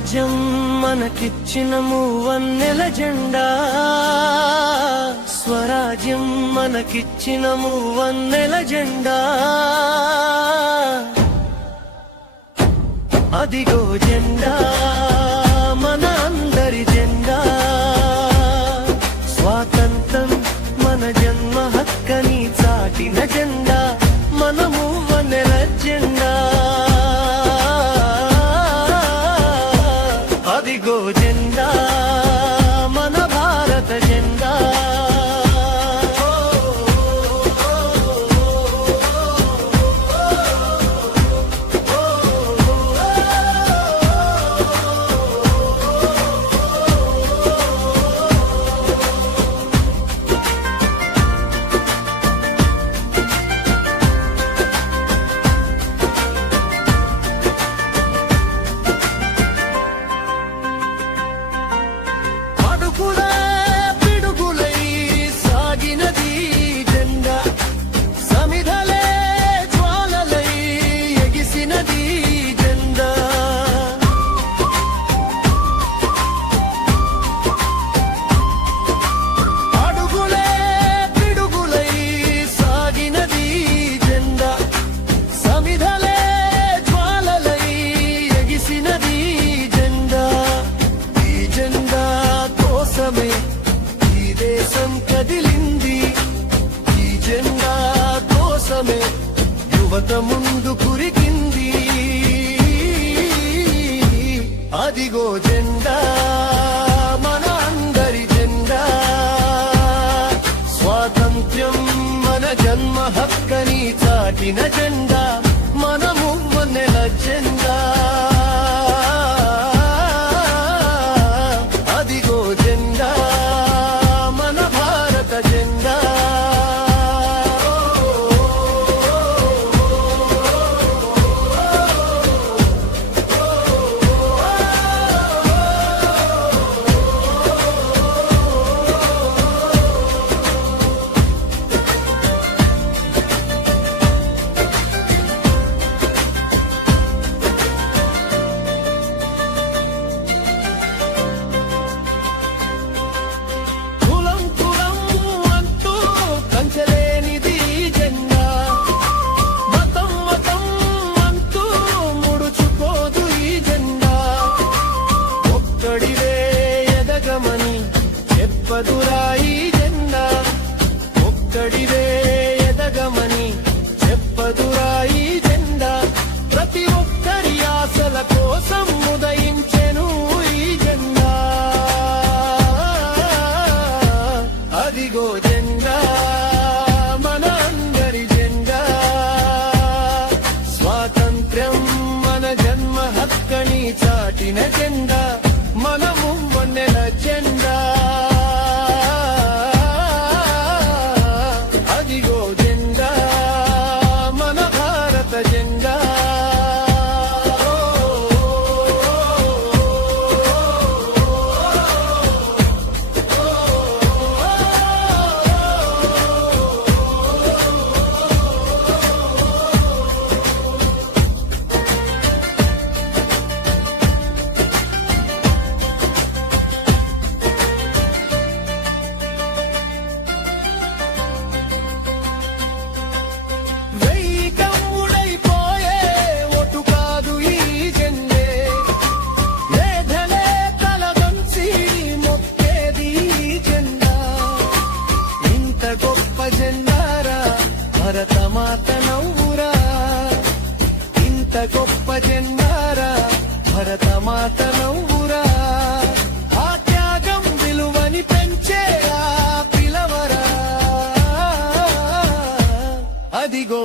స్వరాజ్యం మనకిచ్చిన మూవన్నెల జెండా, స్వరాజ్యం మనకిచ్చిన మూవన్నెల జెండా, అదిగో జెండా మన అందరి జెండా, స్వాతంత్రం మన జన్మ హక్కని చాటిన జెండా, మన మూవన్నెల జెండా, అదిగో జెండా మన భారత జెండా. ఈ దేశం కదిలింది, ఈ జెండా కోసమే యువత ముందు కురికింది, అదిగో జెండా మన అందరి జెండా, స్వాతంత్ర్యం మన జన్మ హక్కని చాటిన జెండా, మన మూవన్నెల జెండా, చెప్పదురా ఈ జెండా, ఒక్కడివే ఎదగమని చెప్పదురా ఈ జెండా, ప్రతి ఒక్కరి ఆశల కోసం ఉదయించెను ఈ జెండా, అదిగో జెండా మన అందరి జెండా, స్వాతంత్ర్యం మన జన్మ హక్కని చాటిన జెండా, మన మూవన్నెల జెండా, జెండా. భరతమాత నవ్వురా, ఇంత గొప్ప జెండారా, భరతమాత నవ్వురా, ఆ త్యాగం విలువని పెంచేరా పిలవరా, అదిగో